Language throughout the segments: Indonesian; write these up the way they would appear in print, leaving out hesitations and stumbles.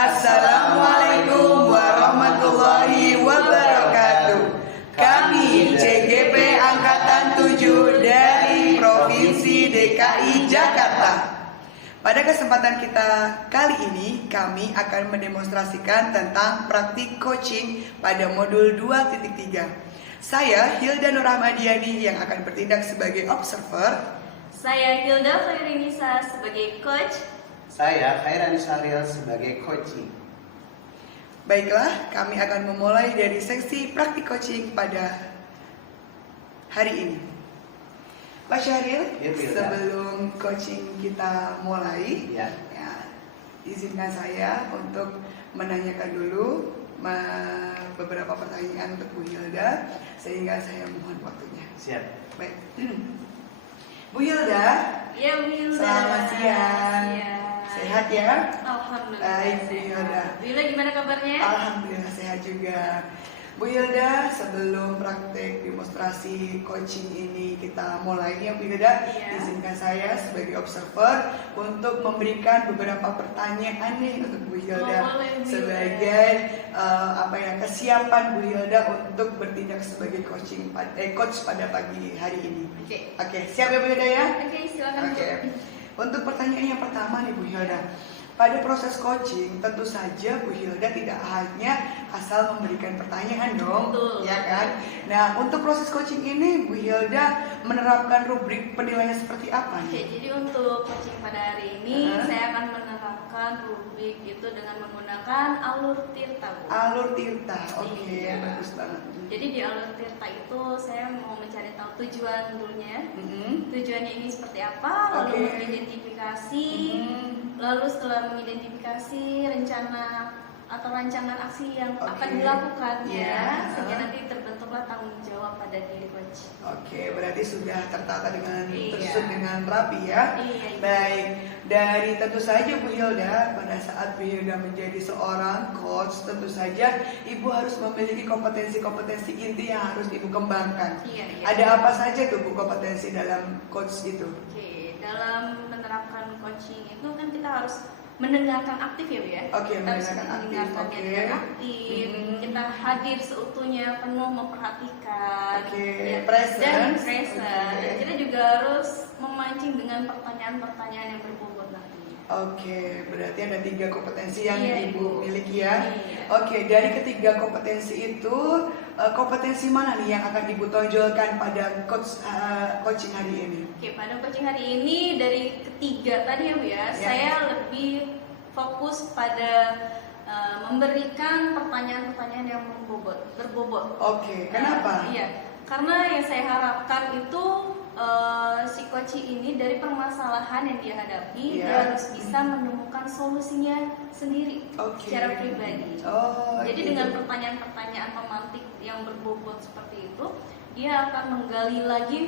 Assalamualaikum warahmatullahi wabarakatuh. Kami CGP Angkatan 7 dari Provinsi DKI Jakarta. Pada kesempatan kita kali ini, kami akan mendemonstrasikan tentang praktik coaching pada modul 2.3. Saya Hilda Nur Ahmadiani yang akan bertindak sebagai observer. Saya Hilda Khairinisa sebagai coach. Saya Khairani Syaril sebagai coaching. Baiklah, kami akan memulai dari seksi praktik coaching pada hari ini. Pak Syahril, Ya, sebelum coaching kita mulai, Ya. izinkan saya untuk menanyakan dulu beberapa pertanyaan untuk Bu Hilda, sehingga saya mohon waktunya. Siap. Baik, Bu Hilda. Ya, Bu Hilda. Selamat siang. Sehat ya? Alhamdulillah. Baik, Bu Hilda. Bu Hilda gimana kabarnya? Alhamdulillah sehat juga. Bu Hilda, sebelum praktek demonstrasi coaching ini kita mulai ya Bu Hilda, Iya. izinkan saya sebagai observer untuk memberikan beberapa pertanyaan nih untuk Bu Hilda boleh, Bu Hilda. sebagai kesiapan Bu Hilda untuk bertindak sebagai coach pada pagi hari ini. Oke, siap ya Bu Hilda ya? Oke, silakan. Oke. Untuk pertanyaan yang pertama nih Bu Hilda, pada proses coaching tentu saja Bu Hilda tidak hanya asal memberikan pertanyaan dong, Betul. ya kan? Nah, untuk proses coaching ini Bu Hilda menerapkan rubrik penilaian seperti apa Oke, nih? jadi untuk coaching pada hari ini saya akan menerapkan rubrik itu dengan menggunakan alur tirta, Bu. Alur Tirta, oke, Iya. bagus banget. Jadi di alur tirta itu saya mau mencari tahu tujuan dulunya. Mhm. Tujuannya ini seperti apa, lalu Oke. mengidentifikasi, Mhm. lalu setelah mengidentifikasi rencana atau rancangan aksi yang akan Oke. dilakukan Iya. ya, sehingga nanti terbentuklah tanggung jawab pada diri coach. Oke, berarti sudah tertata dengan Iya. tersusun dengan rapi ya. Iya. Baik, dari tentu saja Bu Hilda, pada saat Bu Hilda menjadi seorang coach, tentu saja Ibu harus memiliki kompetensi-kompetensi inti yang harus Ibu kembangkan. Iya. Ada apa saja tuh Bu kompetensi dalam coach itu? Oke, dalam menerapkan coaching itu kan kita harus mendengarkan aktif ya, Bu ya. Oke, Kita harus mendengarkan aktif, mendengarkannya oke. dengan aktif. Mhm. Kita hadir seutuhnya, penuh memperhatikan. Oke, Ya, presence. dan present. Oke. Dan kita juga harus memancing dengan pertanyaan-pertanyaan yang berbobot nantinya. Oke, berarti ada 3 kompetensi yang Iya, Ibu Ibu. miliki ya. Iya. Oke, dari ketiga kompetensi itu, kompetensi mana nih yang akan Ibu tonjolkan pada coaching hari ini? Oke, pada coaching hari ini dari ketiga tadi ya Bu ya, saya lebih fokus pada memberikan pertanyaan-pertanyaan yang berbobot. Oke, kenapa? Iya, karena yang saya harapkan itu si coach ini dari permasalahan yang dia hadapi, Iya. dia harus bisa menemukan solusinya sendiri Oke. secara pribadi. Oh, Jadi gitu. dengan pertanyaan-pertanyaan pemantik yang berbobot seperti itu, dia akan menggali lagi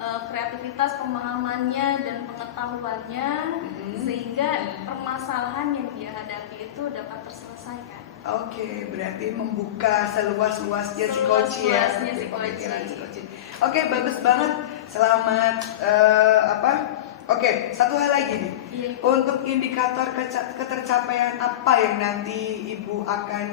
kreativitas pemahamannya dan pengetahuannya, Mhm. sehingga permasalahan yang dia hadapi itu dapat terselesaikan. Oke, berarti membuka seluas-luasnya si coach ya. Seluas-luasnya si Pemikiran si coach. coach. Oke, bagus banget. Selamat Oke, satu hal lagi nih. Iya. Untuk indikator ketercapaian apa yang nanti Ibu akan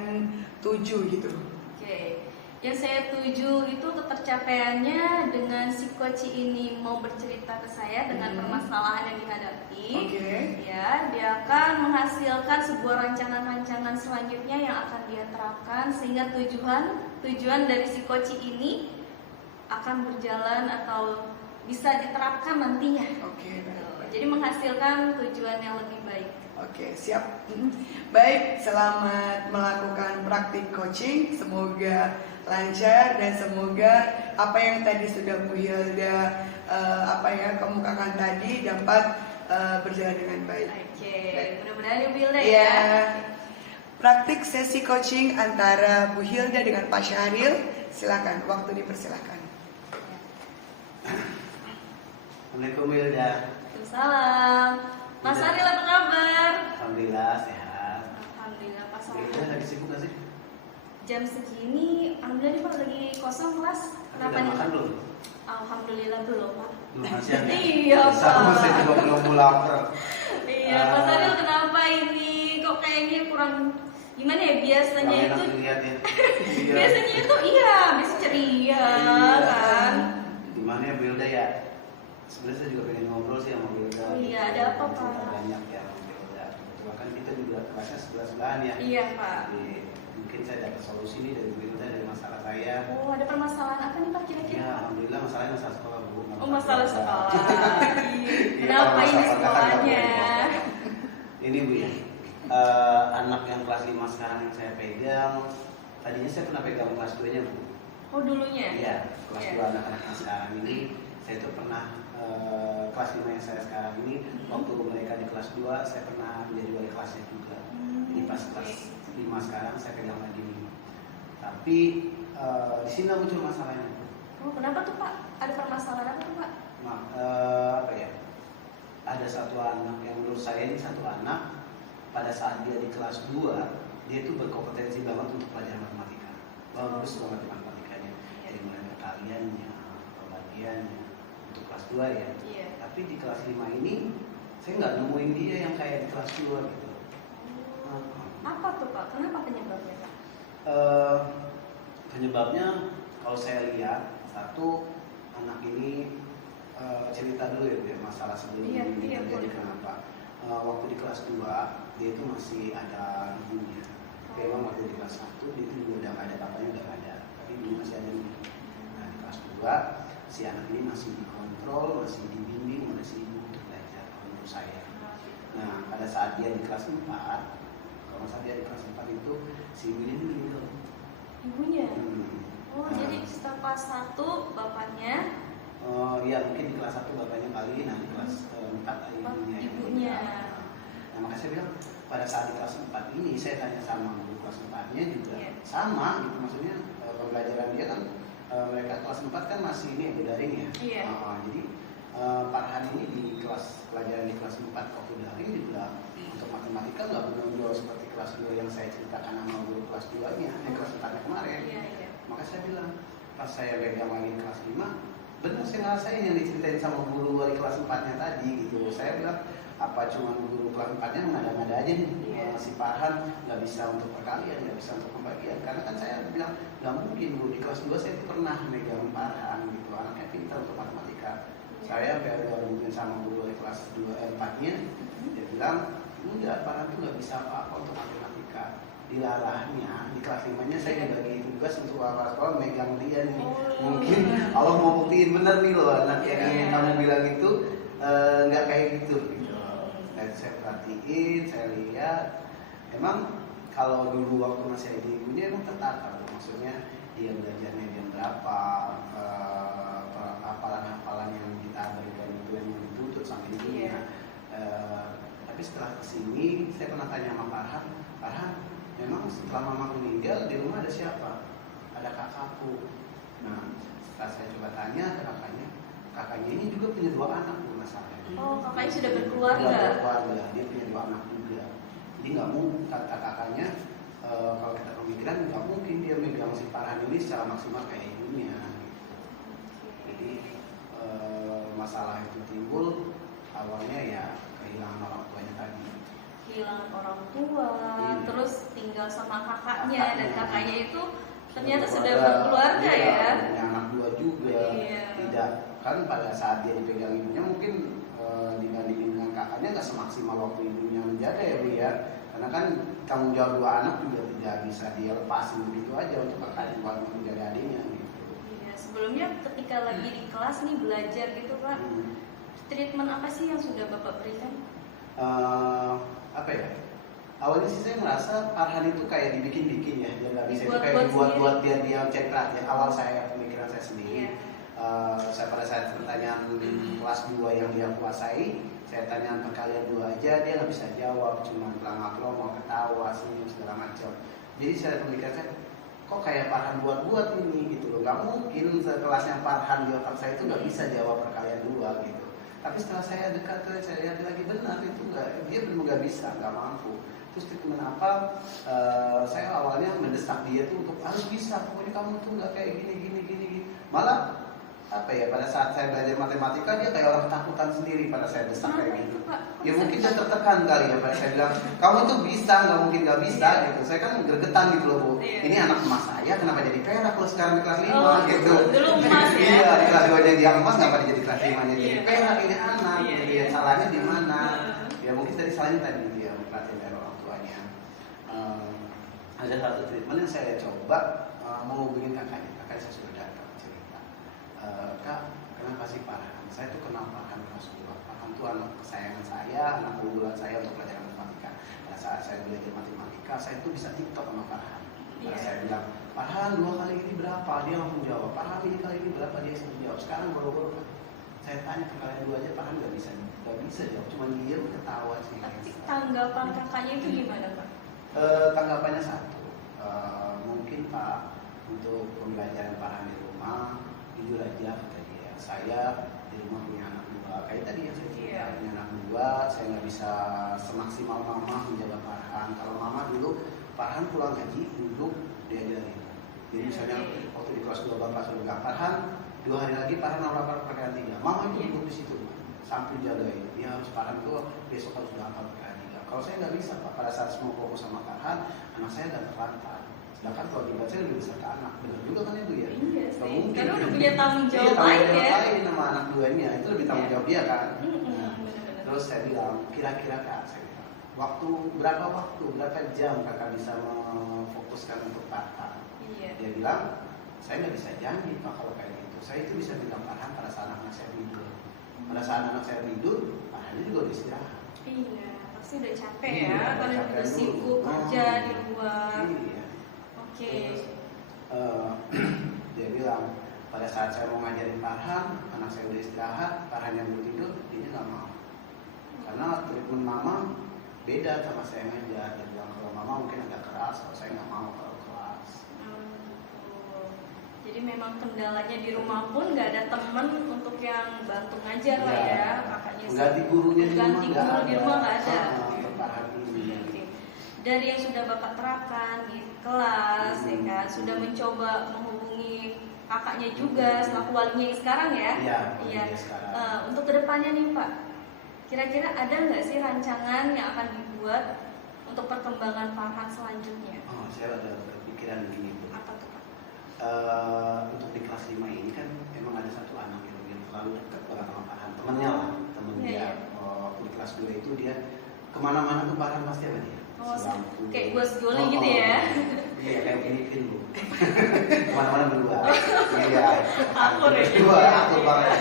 tuju gitu? Oke, yang saya tuju itu ketercapaiannya dengan si coach ini mau bercerita ke saya dengan permasalahan yang dihadapi. Oke. Ya, dia akan menghasilkan sebuah rancangan-rancangan selanjutnya yang akan dia terapkan, sehingga tujuan dari si coach ini akan berjalan atau bisa diterapkan nantinya. Oke, baik. Jadi menghasilkan tujuan yang lebih baik. Oke, siap. Baik, selamat melakukan praktik coaching. Semoga lancar dan semoga apa yang tadi sudah Bu Hilda kemukakan tadi dapat berjalan dengan baik. Oke, Baik. mudah-mudahan ya Bu Hilda Ya. ya. Praktik sesi coaching antara Bu Hilda dengan Pak Syahril. Silakan, waktu dipersilakan. Assalamualaikum Hilda. Waalaikumsalam. Mas Aril apa kabar? Alhamdulillah sehat. Alhamdulillah Pak Hilda Saril. lagi sibuk gak sih? Jam segini, alhamdulillah nih Pak lagi kosong kelas. Kenapa Udah nih? makan belum? Alhamdulillah belum Pak. Belum siang ya? Iya, Sama Pak. saya juga belum lapar. Iya, Pak Saril kenapa ini? Kok kayaknya kurang gimana ya, biasanya Kurang itu enak dilihat ya. Iya. biasanya itu biasa ceria kan. Gimana ya Bilda ya? Sebenarnya saya juga pengen ngobrol sih sama Bilda. Oh iya, ada apa, Pak? Cerita banyak ya sama Bilda. Kebetulan kan kita juga kelasnya sebelah-sebelahan ya. Iya Pak. Jadi mungkin saya dapat solusi nih dari Bilda dari masalah saya. Oh, ada permasalahan apa nih Pak kira-kira? Ya, alhamdulillah masalahnya masalah sekolah Bu. Oh, masalah sekolah. Iya, Kenapa kalau ini masalah sekolahnya? Ini Bu ya, anak yang kelas 5 sekarang yang saya pegang, tadinya saya pernah pegang kelas 2 nya Bu. Oh, dulunya? Iya, kelas Iya. 2 anak-anak yang sekarang ini, saya itu pernah kelas 5 yang saya sekarang ini, waktu mereka di kelas 2, saya pernah menjadi wali kelasnya juga. Jadi pas kelas 5 sekarang saya pegang lagi nih. Tapi di sini muncul masalahnya. Oh, kenapa tuh Pak? Ada permasalahan apa tuh Pak? Apa ya? Ada satu anak yang menurut saya ini satu anak pada saat dia di kelas 2 dia itu berkompetensi banget untuk pelajaran matematika. Bagus banget matematikanya. Dari mulai perkaliannya, pembagiannya untuk kelas 2 ya. Iya. Tapi di kelas 5 ini saya nggak nemuin dia yang kayak di kelas 2 gitu. Apa tuh Pak? Kenapa penyebabnya Pak? Penyebabnya kalau saya lihat satu anak ini cerita dulu ya Bu, ya, masalah sebelum Iya, ini iya, terjadi boleh. kenapa. Waktu di kelas 2 dia itu masih ada ibunya. Memang waktu di kelas 1 dia itu juga udah nggak ada, bapaknya udah nggak ada, tapi ibunya masih ada ibu. Nah di kelas 2 si anak ini masih dikontrol, masih dibimbing oleh si ibu untuk belajar menurut saya. Nah pada saat dia di kelas 4, kalau nggak salah dia di kelas 4 itu si ibunya ini meninggal. Ibunya? Oh, Nah, jadi setelah kelas 1 bapaknya, ya mungkin di kelas 1 bapaknya kali, nah di kelas 4 ibunya. ibunya. Nah makanya saya bilang pada saat di kelas 4 ini saya tanya sama guru kelas 4-nya juga Iya. sama gitu, maksudnya pembelajaran dia kan mereka kelas 4 kan masih ini ya daring ya. Iya. Jadi Farhan ini di kelas pelajaran di kelas 4 waktu daring juga untuk matematika nggak benar-benar seperti kelas 2 yang saya ceritakan sama guru kelas 2-nya, kelas 4-nya kemarin. Iya, iya. Maka saya bilang pas saya pegang lagi di kelas 5 benar saya ngerasain yang diceritain sama guru wali kelas 4-nya tadi gitu. Saya bilang apa cuma guru kelas 4-nya mengada-ngada aja nih. Iya. Si Farhan nggak bisa untuk perkalian, nggak bisa untuk pembagian, karena kan saya bilang nggak mungkin Bu, di kelas 2 saya itu pernah megang Farhan gitu, anaknya pintar untuk matematika. Saya sampai ada hubungin sama guru wali kelas 4-nya, dia bilang enggak, Farhan tuh nggak bisa apa-apa untuk matematika. Dilarahnya di kelas 5-nya saya dibagi tugas untuk kepala sekolah megang dia nih. Mungkin Allah mau buktiin bener nih loh anak yang kamu bilang itu nggak kayak gitu. Dan saya perhatiin, saya lihat, emang kalau dulu waktu masih ada ibunya emang tertata, maksudnya dia belajarnya jam berapa, hafalan-hafalan yang kita berikan itu yang dituntut sampai ibunya. Tapi setelah kesini, saya pernah tanya sama Farhan, memang setelah mama meninggal di rumah ada siapa? Ada kakakku. Nah, setelah saya coba tanya ke kakaknya ini juga punya 2 anak Bu masalahnya. Oh, kakaknya sudah berkeluarga. Sudah berkeluarga, dia punya 2 anak juga. Jadi nggak mungkin kata kakaknya, kalau kita pemikiran nggak mungkin dia megang si Farhan ini secara maksimal kayak ibunya. Jadi masalah itu timbul awalnya ya kehilangan orang tuanya tadi. Kehilangan orang tua, Iya. terus tinggal sama kakaknya, dan Kakaknya. kakaknya itu ternyata sudah berkeluarga iya, ya. punya anak 2 juga. Iya. Tidak kan pada saat dia dipegang ibunya mungkin dibandingin dengan kakaknya nggak semaksimal waktu ibunya menjaga ya Bu ya. Karena kan tanggung jawab 2 anak juga tidak bisa dia lepasin begitu aja untuk kakaknya buat menjaga adiknya gitu. Iya, sebelumnya ketika lagi di kelas nih belajar gitu Pak, treatment apa sih yang sudah Bapak berikan? Apa ya? Awalnya sih saya merasa Farhan itu kayak dibikin-bikin ya, dia nggak bisa itu kayak Dibuat-buat dibuat-buat biar dia cekrat ya. Awal saya pemikiran saya sendiri. Iya. Saya pada saat pertanyaan kelas 2 yang dia kuasai, saya tanya perkalian 2 aja, dia nggak bisa jawab, cuma pelongo-pelongo, ketawa, senyum segala macam. Jadi saya pemikiran saya, kok kayak Farhan buat-buat ini gitu loh. Nggak mungkin sekelasnya Farhan di otak saya itu nggak bisa jawab perkalian 2 gitu. Tapi setelah saya dekat, saya lihat lagi benar itu dia benar nggak bisa, nggak mampu. Terus kenapa saya awalnya mendesak dia tuh untuk harus bisa, pokoknya kamu tuh nggak kayak gini. Malah apa ya, pada saat saya belajar matematika dia kayak orang ketakutan sendiri pada saya desak kayak gitu. Ya mungkin dia tertekan kali ya pada saya bilang kamu itu bisa, nggak mungkin nggak bisa gitu. Saya kan gregetan gitu loh Bu. Ini anak emas saya kenapa jadi perak kalau sekarang di kelas 5 gitu. Dulu emas ya. Iya di kelas 2 jadi yang emas kenapa jadi kelas 5 jadi perak ini anak. Jadi salahnya di mana? Ya mungkin tadi salahnya tadi dia perhatian dari orang tuanya. Ada satu treatment yang saya coba menghubungi kakaknya. Kakak saya sudah datang cerita. Kak, kenapa sih Farhan? Saya tuh kenal Farhan kelas 2. Farhan tuh anak kesayangan saya, anak unggulan saya untuk pelajaran matematika. Pada saat saya belajar matematika, saya tuh bisa TikTok sama Farhan. Pada saya bilang, Farhan 2 kali ini berapa? Dia langsung jawab. Farhan ini kali ini berapa? Dia langsung jawab. Sekarang baru-baru saya tanya ke kalian dua aja, Farhan nggak bisa jawab. Cuma dia ketawa sih. Tapi tanggapan kakaknya itu gimana Pak? Tanggapannya satu, mungkin Pak untuk pembelajaran Farhan di rumah jujur aja kata dia, saya di rumah punya anak 2 kayak tadi yang saya cerita, punya anak 2, saya nggak bisa semaksimal mama menjaga Farhan. Kalau mama dulu Farhan pulang gaji duduk diajarin, jadi misalnya waktu di kelas 2 bapak suruh bilang Farhan 2 hari lagi Farhan hafal perkalian 3, mama itu duduk di situ sambil jagain, dia harus Farhan tuh besok harus hafal perkalian 3. Kalau saya nggak bisa Pak, pada saat semua fokus sama Farhan, anak saya nggak terlantar. Sedangkan kalau dibaca lebih besar ke anak, benar juga kan Ibu ya? Iya sih, Mungkin. karena udah punya tanggung jawab Iya, lain tanggung ya. jawab lain sama anak 2-nya, itu lebih tanggung jawab dia kan. Nah, Bener-bener. terus saya bilang, kira-kira Kak, saya bilang, berapa jam Kakak bisa memfokuskan untuk Farhan? Iya. Dia bilang, saya nggak bisa janji Pak kalau kayak gitu. Saya itu bisa bilang Farhan pada saat anak saya tidur. Pada saat anak saya tidur, Farhannya juga udah istirahat. Iya, pasti udah capek Iya, ya, karena capek udah dulu. sibuk kerja di luar. Iya. Oke. Terus, dia bilang pada saat saya mau ngajarin Farhan, anak saya udah istirahat, Farhan yang belum tidur, dia nggak mau. Karena treatment mama beda sama saya ngajar. Dia bilang kalau mama mungkin agak keras, kalau saya nggak mau kalau keras. Jadi memang kendalanya di rumah pun nggak ada temen untuk yang bantu ngajar lah Iya. ya, kakaknya. Ganti gurunya di rumah Ganti guru di rumah nggak ada. Untuk Farhan ini. Oke. Dari yang sudah Bapak terapkan di kelas, ya kan, sudah mencoba menghubungi kakaknya juga selaku walinya yang sekarang ya. Iya. Iya. Sekarang. Untuk kedepannya nih Pak, kira-kira ada nggak sih rancangan yang akan dibuat untuk perkembangan Farhan selanjutnya? Oh, saya ada kepikiran begini Bu. Apa tuh Pak? Untuk di kelas 5 ini kan emang ada satu anak yang terlalu dekat banget sama Farhan, temennya lah, temen Iya, dia. iya. Di kelas 2 itu dia kemana-mana tuh Farhan pasti sama dia. Oh, Sebangku. kayak gua segoli gitu ya? Iya, kayak Filipin Bu. Kemana-mana berdua. Iya. Akur ya? Berdua, akur banget.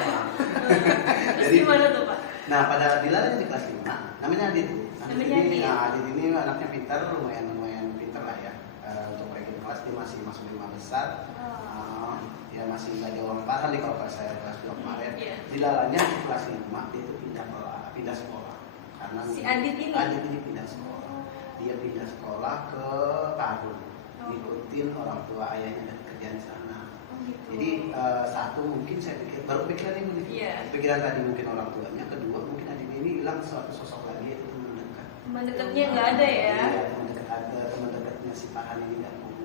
Terus gimana tuh Pak? Nah, pada Dilan di kelas 5, namanya Adit Bu. Namanya Adit. Nah, Adit ini anaknya pintar, lumayan pintar lah ya. Untuk ranking kelas dia masih masuk 5 besar. Ya masih nggak jauh Farhan nih kalau saya kelas 2 kemarin. Iya. Dilalanya di kelas 5 dia itu pindah sekolah. Karena Si Adit ini? Adit ini pindah sekolah. Dia pindah sekolah ke Parung. Ngikutin orang tua ayahnya dan kerjaan di sana. Gitu. Jadi satu mungkin saya pikir baru pikiran ini nih. Iya. Pikiran tadi mungkin orang tuanya, kedua mungkin Adit ini hilang suatu sosok lagi yaitu teman dekat. Teman dekatnya nggak ada ya? Iya, teman dekatnya si Farhan ini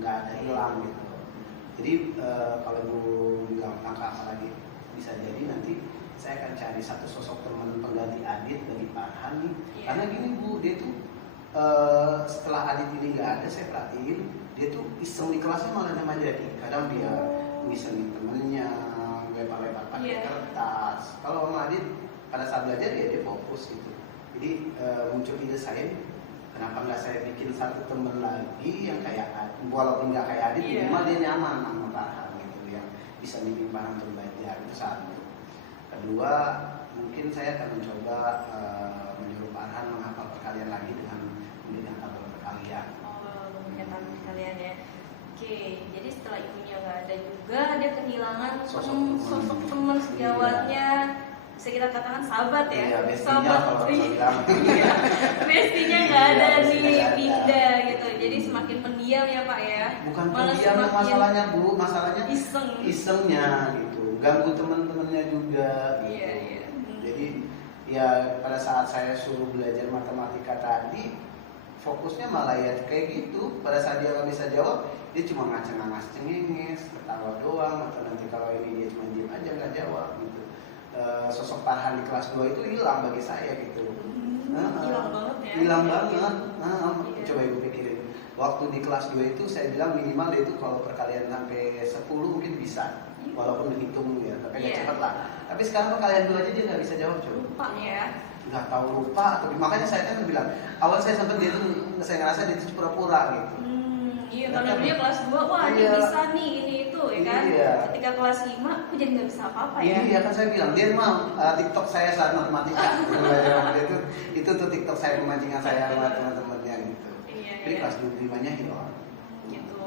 nggak ada, hilang gitu. Jadi kalau Bu bilang langkah apa lagi, bisa jadi nanti saya akan cari satu sosok teman pengganti Adit bagi Farhan nih. Iya. Karena gini Bu, dia tuh setelah Adit ini nggak ada, saya perhatiin dia tuh iseng di kelasnya malah nama jadi. Kadang dia ngisengin temennya, lempar-lempar pakai Iya. kertas. Kalau sama Adit pada saat belajar dia fokus gitu. Jadi muncul ide saya, kenapa nggak saya bikin satu temen lagi yang kayak walaupun nggak kayak Adit, Iya. minimal dia nyaman sama Farhan gitu, yang bisa bimbing Farhan untuk belajar. Itu satu. Kedua, mungkin saya akan mencoba menyuruh Farhan menghafal perkalian lagi dengan memberikan tabel perkalian. Pernyataan kalian ya. Oke, jadi setelah ibunya nggak ada juga, dia kehilangan sosok teman sejawatnya. Bisa kita katakan sahabat ya. Iya, bestinya Sahabat. kalau saya bilang. Iya, bestinya nggak ada Iya, bestinya nih, nggak ada. pindah gitu. Jadi semakin pendiam ya Pak ya. Bukan Malah pendiam semakin masalahnya Bu, masalahnya iseng. isengnya gitu, ganggu teman-temannya juga gitu. Iya, iya. Jadi ya pada saat saya suruh belajar matematika tadi, fokusnya malah ya kayak gitu. Pada saat dia nggak bisa jawab, dia cuma ngaceng-ngas cengenges, ketawa doang, atau nanti kalau ini dia cuma diem aja nggak jawab gitu. Sosok Farhan di kelas 2 itu hilang bagi saya gitu. Hilang banget ya. Hilang banget. Iya. Coba ibu pikirin. Waktu di kelas 2 itu saya bilang minimal dia itu kalau perkalian sampai 10 mungkin bisa. Walaupun dihitung ya, tapi nggak Iya. cepat lah. Tapi sekarang perkalian 2 aja dia nggak bisa jawab coba. Lupa ya. Nggak tahu lupa, tapi makanya saya kan bilang awal saya sempat dia tuh saya ngerasa dia tuh pura-pura gitu. Iya, karena dia kelas 2, wah dia Iya. bisa nih ini itu ya kan. Iya. Ketika kelas 5, aku jadi nggak bisa apa-apa ya. Iya kan saya bilang dia mah TikTok saya saat matematika. Belajar sama dia itu tuh TikTok saya pemancingan saya sama teman-temannya gitu. Iya, Jadi iya. kelas 5-nya hilang. Gitu.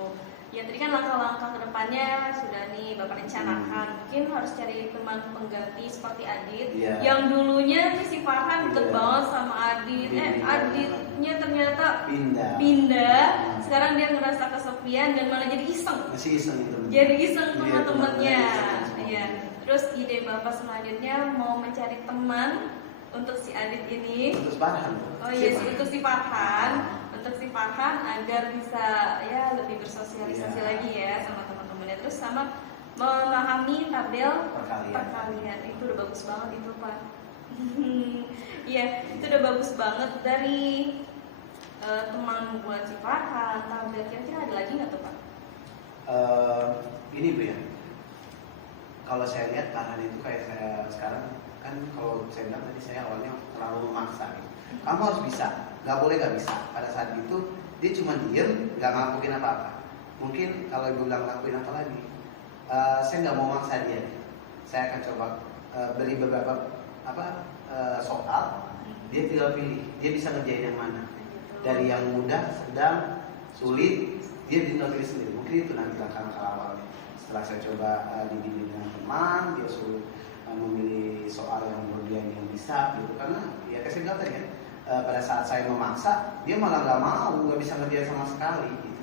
Ya tadi kan langkah-langkah kedepannya sudah nih Bapak rencanakan. Mungkin harus cari teman pengganti seperti Adit. Iya. Yang dulunya nih si Farhan deket Iya. banget sama Adit. Iya. Aditnya ternyata Pindah. pindah. Sekarang dia ngerasa kesepian dan malah jadi iseng. Masih iseng itu. Jadi iseng Iya, sama temennya. teman-teman. Iya. Terus ide Bapak selanjutnya mau mencari teman untuk si Adit ini. Terus Farhan. Oh iya, untuk si Farhan, untuk si Farhan agar bisa ya lebih bersosialisasi Iya. lagi ya sama teman-temannya. Terus sama memahami tabel Perkalian. perkalian. Itu udah bagus banget itu Pak. Iya, itu udah bagus banget dari teman buat si Farhan, tabel. Kira-kira ada lagi nggak tuh Pak? Ini Bu ya. Kalau saya lihat Farhan itu kayak saya sekarang kan kalau saya bilang tadi saya awalnya terlalu memaksa gitu. Kamu harus bisa, nggak boleh nggak bisa. Pada saat itu dia cuma diem, nggak ngelakuin apa-apa. Mungkin kalau ibu bilang ngelakuin apa lagi, saya nggak mau maksa dia. Saya akan coba beri beberapa soal, dia tinggal pilih, dia bisa ngerjain yang mana. Dari yang mudah, sedang, sulit, dia tinggal pilih sendiri. Mungkin itu nanti langkah-langkah awalnya. Setelah saya coba dibimbing dengan teman, dia suruh memilih soal yang menurut dia yang bisa gitu. Karena ya kayak saya bilang tadi kan, pada saat saya memaksa, dia malah nggak bisa ngerjain sama sekali gitu.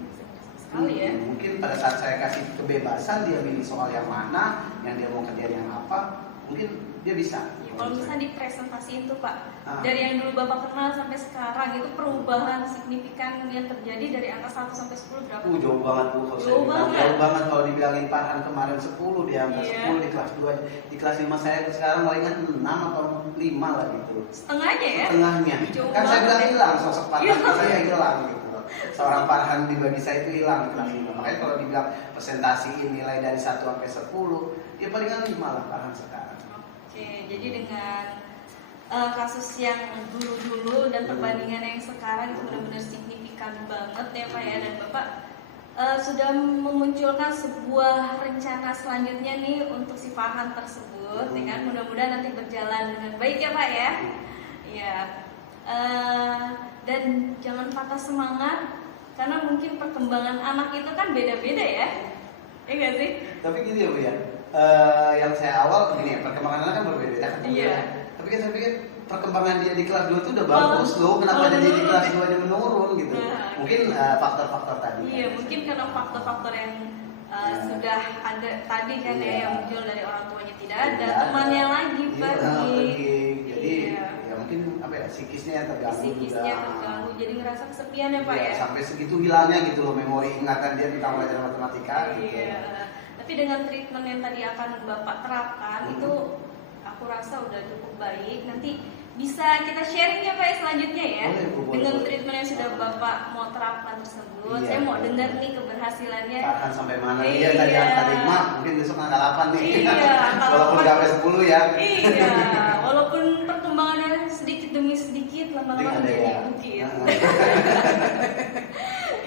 Sekali ya. Mungkin pada saat saya kasih kebebasan dia pilih soal yang mana, yang dia mau kerjain yang apa, mungkin dia bisa. Ya, kalau misalnya dipresentasiin tuh Pak, Ah. dari yang dulu Bapak kenal sampai sekarang itu perubahan signifikan yang terjadi dari angka 1 sampai 10 berapa? Jauh banget Bu, kalau saya Jauh bilang. banget. Jauh banget kalau dibilangin Farhan kemarin 10 di angka Iya. 10 di kelas 2, di kelas 5 saya sekarang palingan 6 atau 5 lah gitu. Setengahnya ya? Setengahnya. Jauh Kan saya banget bilang ya. hilang sosok Farhan Iya. saya hilang gitu loh. Seorang Farhan di bagi saya itu hilang di kelas 5. Makanya kalau dibilang presentasiin nilai dari 1 sampai 10, ya palingan 5 lah Farhan sekarang. Oke, jadi dengan kasus yang dulu-dulu dan perbandingan yang sekarang itu benar-benar signifikan banget ya Pak ya. Dan Bapak sudah memunculkan sebuah rencana selanjutnya nih untuk si Farhan tersebut, ya kan? Mudah-mudahan nanti berjalan dengan baik ya Pak ya. Iya. Dan jangan patah semangat karena mungkin perkembangan anak itu kan beda-beda ya. Iya nggak sih? Tapi gini ya Bu ya, yang saya awal gini ya, perkembangan anak kan berbeda kan. Iya. Tapi kan saya pikir perkembangan dia di kelas 2 itu udah bagus loh, kenapa jadi di kelas 2 nya menurun gitu. Nah. Mungkin faktor-faktor tadi. Iya, kan. mungkin karena faktor-faktor yang sudah ada tadi kan Iya. ya, yang muncul dari orang tuanya tidak ada, Tidak temannya ada. lagi Iya, pergi. Jadi Iya. ya mungkin apa ya, psikisnya yang terganggu Psikisnya juga. terganggu, jadi ngerasa kesepian ya Pak Iya, ya. sampai segitu hilangnya gitu loh memori ingatan dia tentang pelajaran matematika gitu. Iya. Tapi dengan treatment yang tadi akan Bapak terapkan itu aku rasa udah cukup baik. Nanti bisa kita sharing ya Pak ya selanjutnya ya. Boleh, Bu, boleh, Dengan boleh. treatment yang sudah Bapak mau terapkan tersebut. Iya, Saya mau boleh. dengar nih keberhasilannya. Farhan sampai mana Iya. dia dari angka 5, mungkin besok angka 8 nih. Iya, angka Walaupun 8. nggak sampai 10 ya. Iya, walaupun perkembangannya sedikit demi sedikit lama-lama Penting ada menjadi ya. bukit. Nah.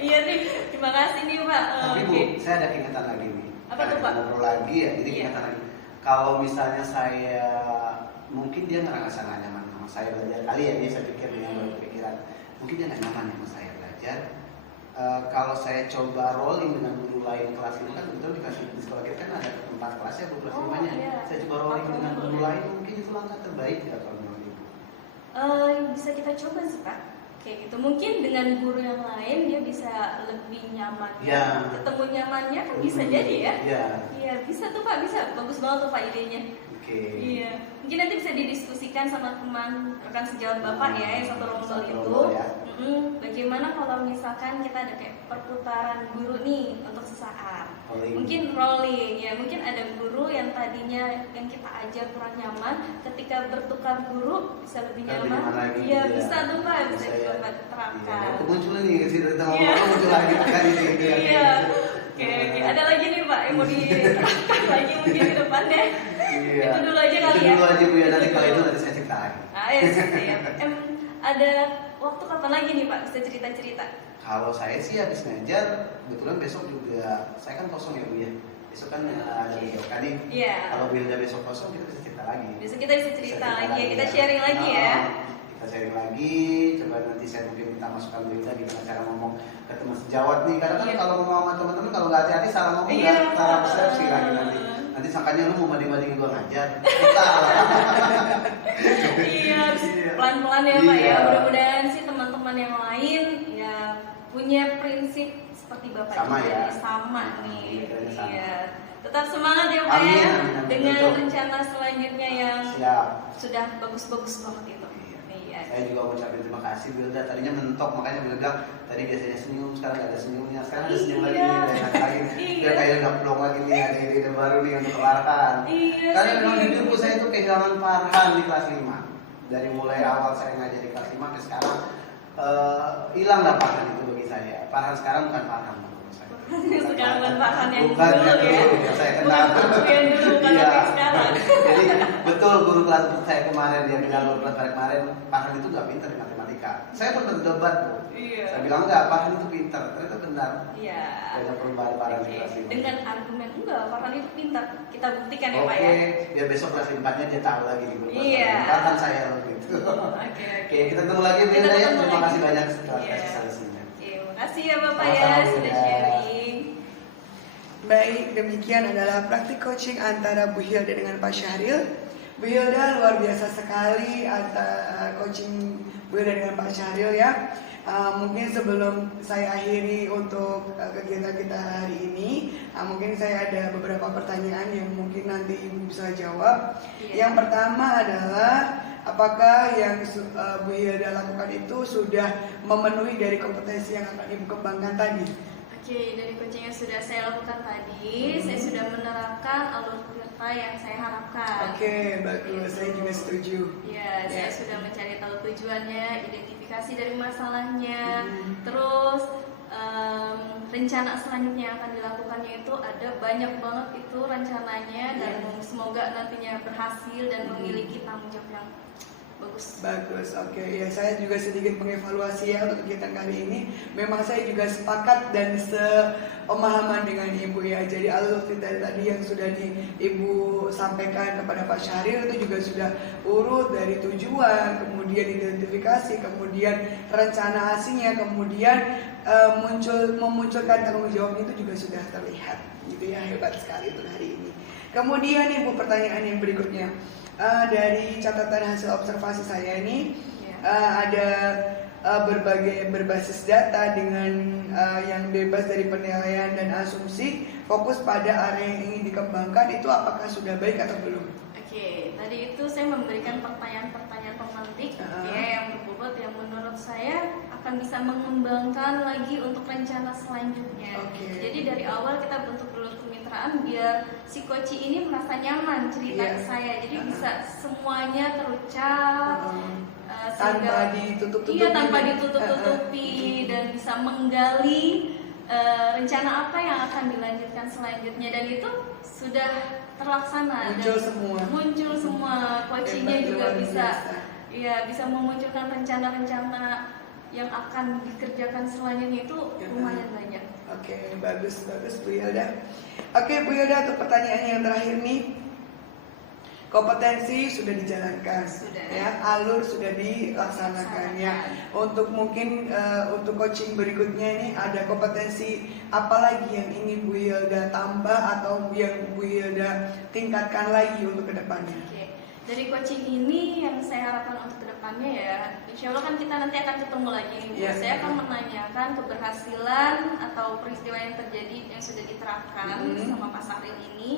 Iya nih, terima kasih nih Pak. Tapi Bu, Oke. saya ada keingetan lagi nih. Apa tuh, Karena Pak? ngobrol lagi ya, jadi Iya. keingetan lagi. Kalau misalnya saya, mungkin dia ngerasa nggak nyaman sama saya belajar kali ya, dia saya pikir dia berpikiran, mungkin dia nggak nyaman sama saya belajar. Kalau saya coba rolling dengan guru lain kelas itu kan betul dikasih di sekolah kita kan ada 4 kelas ya, Bu, kelas Oh, 5-nya. iya. Saya coba rolling dengan guru lain, mungkin itu langkah terbaik ya kalau menurut Ibu. Bisa kita coba sih Pak. Kayak gitu. Mungkin dengan guru yang lain dia bisa lebih nyaman. Iya. Ketemu nyamannya kan bisa jadi ya. Iya. Iya, bisa tuh Pak, bisa. Bagus banget tuh Pak idenya. Oke. Iya. Mungkin nanti bisa didiskusikan sama teman rekan sejawat Bapak ya yang satu rombel Satu itu. rombel ya. Bagaimana bagaimana kalau misalkan kita ada kayak perputaran guru nih untuk sesaat. Rolling. Mungkin rolling ya, mungkin ada guru yang tadinya yang kita ajar kurang nyaman, ketika bertukar guru bisa lebih Lebih nyaman. nyaman lagi, Iya, iya. bisa tuh Pak, bisa Bisa, ya. dicoba terapkan. Iya, kemunculan nih cerita Iya. ngomong muncul lagi kan ini gitu ya. Iya. Oke, ada lagi nih Pak yang mau diterapkan lagi mungkin ke depannya. Iya. Itu dulu aja kali Itu ya. dulu aja Bu ya, nanti Itu kalau itu dulu. nanti saya cerita lagi. Ah, ya, siap. Ada waktu kapan lagi nih Pak bisa cerita-cerita? Kalau saya sih habis ngajar, kebetulan besok juga saya kan kosong ya Bu ya. Besok kan ada besokan nih. Iya. Kalau Bu Hilda besok kosong kita bisa cerita lagi. Bisa kita bisa cerita lagi ya, kita ya. sharing lagi ya. Kita sharing lagi, coba nanti saya mungkin minta masukan Bu Hilda gimana cara ngomong ke teman sejawat nih. Karena kan Iya. kalau ngomong sama teman-teman kalau nggak hati-hati salah ngomong Iya. nggak salah persepsi lagi nanti. Nanti sangkanya lu mau banding-bandingin gua ngajar. Kita Iya, harus Iya. pelan-pelan ya Pak ya. Iya. Mudah-mudahan sih teman-teman yang lain ya punya prinsip seperti Bapak Sama juga ya. nih, sama nih. Pemikirannya sama. Iya. Tetap semangat ya Pak Amin, ya amin, amin. dengan Betul. rencana selanjutnya yang siap. sudah bagus-bagus banget itu. Iya. Iya. Saya juga mau ucapin terima kasih Bu Hilda. Tadinya mentok makanya Bu Hilda bilang tadi biasanya senyum, sekarang nggak ada senyumnya. Sekarang ada senyum lagi, Iya. udah enak lagi. Iya. Udah kayak udah plong lagi nih, ada ide baru nih untuk kelarkan. Iya. Karena sedih. memang hidupku saya itu kehilangan Farhan di kelas 5. Dari mulai awal saya ngajar di kelas 5 sampai sekarang hilang lah Farhan itu bagi saya. Farhan sekarang bukan Farhan menurut saya. Sekarang bukan Farhan yang Bukan dulu yang ya. dulu yang saya kenal. Bukan guru yang dulu, bukan Iya. yang sekarang. Jadi betul guru kelas saya kemarin dia bilang guru kelas saya kemarin Farhan itu nggak pintar di matematika. Saya pun berdebat Bu. Iya. Saya bilang enggak, Farhan itu pintar. Ternyata benar. Iya. Banyak perubahan Farhan di Oke. kelas 5. Dengan argumen enggak, Farhan itu pintar. Kita buktikan ya Pak Oke, ya. biar besok kelas 4-nya dia tahu lagi di guru kelas Iya. 4. Farhan saya loh gitu. Oke. Oke, kita ketemu lagi Bu Kita Hilda ya. ketemu Terima lagi. kasih banyak setelah Iya. kasih solusinya. Oke, makasih ya Bapak Sama-sama, ya Bu sudah Hilda. sharing. Baik, demikian adalah praktik coaching antara Bu Hilda dengan Pak Syahril. Bu Hilda luar biasa sekali antara coaching Bu Hilda dengan Pak Syahril ya. Mungkin sebelum saya akhiri untuk kegiatan kita hari ini, mungkin saya ada beberapa pertanyaan yang mungkin nanti Ibu bisa jawab. Iya. Yang pertama adalah apakah yang Bu Hilda lakukan itu sudah memenuhi dari kompetensi yang akan Ibu kembangkan tadi? Oke, dari coaching yang sudah saya lakukan tadi, saya sudah menerapkan alur cerita yang saya harapkan. Oke, bagus. Saya juga setuju. Ya, saya Ya. sudah mencari tahu tujuannya, identifikasi dari masalahnya, Hmm. terus rencana selanjutnya yang akan dilakukannya itu ada banyak banget itu rencananya dan semoga nantinya berhasil dan memiliki tanggung jawab yang bagus. Bagus, oke. Ya, saya juga sedikit mengevaluasi ya untuk kegiatan kali ini. Memang saya juga sepakat dan sepemahaman dengan Ibu ya. Jadi alur cerita tadi yang sudah Ibu sampaikan kepada Pak Syahril itu juga sudah urut dari tujuan, kemudian identifikasi, kemudian rencana hasilnya, kemudian memunculkan tanggung jawab itu juga sudah terlihat. Gitu ya, hebat sekali untuk hari ini. Kemudian Ibu, pertanyaan yang berikutnya. Dari catatan hasil observasi saya ini ada berbasis data dengan yang bebas dari penilaian dan asumsi, fokus pada area yang ingin dikembangkan, itu apakah sudah baik atau belum? Oke, tadi itu saya memberikan pertanyaan-pertanyaan pemantik ya yang berbobot yang menurut saya akan bisa mengembangkan lagi untuk rencana selanjutnya. Oke. Jadi dari awal kita bentuk dulu kemitraan biar si coach ini merasa nyaman cerita Iya. ke saya. Jadi bisa semuanya terucap Tanpa ditutup-tutupi. Iya, tanpa ditutup-tutupi dan bisa menggali rencana apa yang akan dilanjutkan selanjutnya, dan itu sudah terlaksana Muncul dan semua coachingnya Hebat, juga luar bisa biasa. bisa memunculkan rencana-rencana yang akan dikerjakan selanjutnya itu lumayan banyak. Oke, bagus Bu Hilda. Oke Bu Hilda, untuk pertanyaan yang terakhir nih, kompetensi sudah dijalankan, Sudah. ya, alur sudah dilaksanakan ya. Untuk mungkin untuk coaching berikutnya ini ada kompetensi apa lagi yang ingin Bu Hilda tambah atau yang Bu Hilda tingkatkan lagi untuk kedepannya? Oke, dari coaching ini yang saya harapkan untuk kedepannya ya, insya Allah kan kita nanti akan ketemu lagi nih Bu. Iya. Saya akan menanyakan keberhasilan atau peristiwa yang terjadi yang sudah diterapkan sama Pak Syahril ini,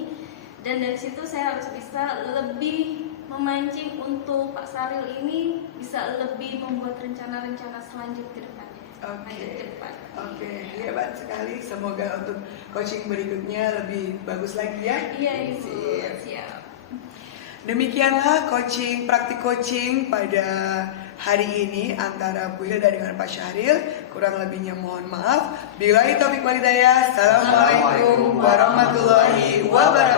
dan dari situ saya harus bisa lebih memancing untuk Pak Syahril ini bisa lebih membuat rencana-rencana selanjut ke depannya. Oke. Maju depan. Oke, hebat sekali. Semoga untuk coaching berikutnya lebih bagus lagi ya. Iya Ibu, Sip. siap. Demikianlah praktik coaching pada hari ini antara Bu Hilda dengan Pak Syahril. Kurang lebihnya mohon maaf. Billahi taufiq wal hidayah. Assalamualaikum warahmatullahi wabarakatuh.